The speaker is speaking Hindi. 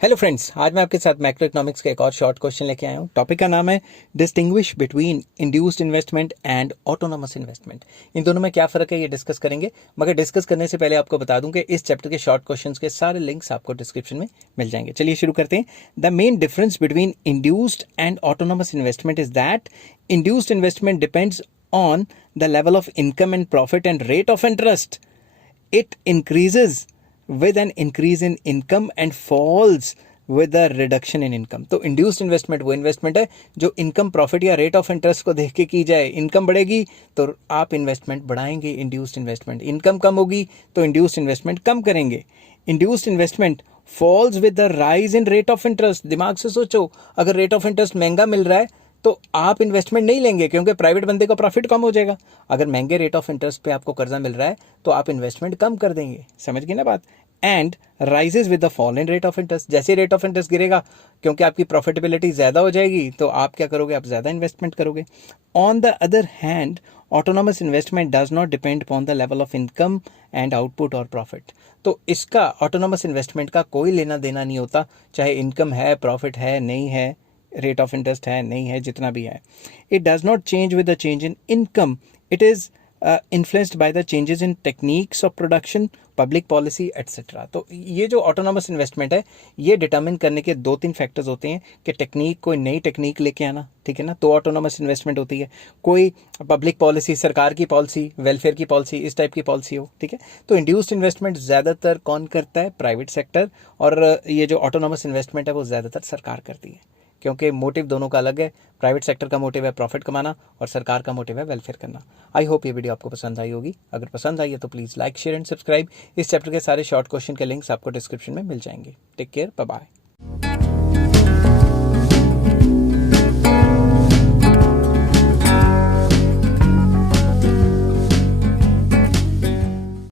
हेलो फ्रेंड्स, आज मैं आपके साथ मैक्रो इकोनॉमिक्स का एक और शॉर्ट क्वेश्चन लेके आया हूँ। टॉपिक का नाम है distinguish between induced investment and autonomous investment. इन दोनों में क्या फ़र्क है ये डिस्कस करेंगे, मगर डिस्कस करने से पहले आपको बता दूं कि इस चैप्टर के शॉर्ट क्वेश्चंस के सारे लिंक्स आपको डिस्क्रिप्शन में मिल जाएंगे। चलिए शुरू करते हैं। The main difference between induced and autonomous investment is that induced investment depends on the level of income and profit and rate of interest. It increases with an increase in income and falls with a reduction in income. तो इंड्यूस्ड इन्वेस्टमेंट वो इन्वेस्टमेंट है जो इनकम प्रॉफिट या रेट ऑफ इंटरेस्ट को देख के की जाए। इनकम बढ़ेगी तो आप इन्वेस्टमेंट बढ़ाएंगे, इंड्यूस्ड इन्वेस्टमेंट। इनकम कम होगी तो इंड्यूस्ड इन्वेस्टमेंट कम करेंगे। Induced investment falls with the rise in rate of interest. दिमाग से सोचो, अगर रेट ऑफ इंटरेस्ट महंगा मिल रहा है तो आप इन्वेस्टमेंट नहीं लेंगे क्योंकि प्राइवेट बंदे का प्रॉफिट कम हो जाएगा। अगर महंगे रेट ऑफ इंटरेस्ट पे आपको कर्जा मिल रहा है तो आप इन्वेस्टमेंट कम कर देंगे। समझ गए ना बात। And rises with the fall in rate of interest. जैसे रेट ऑफ इंटरेस्ट गिरेगा क्योंकि आपकी प्रॉफिटेबिलिटी ज़्यादा हो जाएगी तो आप क्या करोगे, आप ज़्यादा इन्वेस्टमेंट करोगे। On the other hand autonomous investment does not depend upon the level of income and output और प्रॉफिट। तो इसका ऑटोनोमस इन्वेस्टमेंट का कोई लेना देना नहीं होता, चाहे इनकम है, प्रॉफिट है, नहीं है, रेट ऑफ इंटरेस्ट है, नहीं है, जितना भी है। It does not change with the change in income. It is influenced by the changes in techniques of production, public policy etcetera. तो ये जो ऑटोनोमस इन्वेस्टमेंट है ये डिटर्मिन करने के 2-3 फैक्टर्स होते हैं कि टेक्निक, कोई नई टेक्निक लेके आना, ठीक है ना, तो ऑटोनोमस इन्वेस्टमेंट होती है। कोई पब्लिक पॉलिसी, सरकार की पॉलिसी, वेलफेयर की पॉलिसी, इस टाइप की पॉलिसी हो, ठीक है। तो इंड्यूस्ड इन्वेस्टमेंट ज़्यादातर कौन करता है? Private sector. और ये जो ऑटोनोमस इन्वेस्टमेंट है वो ज़्यादातर सरकार करती है, क्योंकि मोटिव दोनों का अलग है। प्राइवेट सेक्टर का मोटिव है प्रॉफिट कमाना और सरकार का मोटिव है वेलफेयर करना। आई होप ये वीडियो आपको पसंद आई होगी। अगर पसंद आई है तो please like, share and subscribe. इस चैप्टर के सारे शॉर्ट क्वेश्चन के लिंक्स आपको डिस्क्रिप्शन में मिल जाएंगे। Take care, bye bye.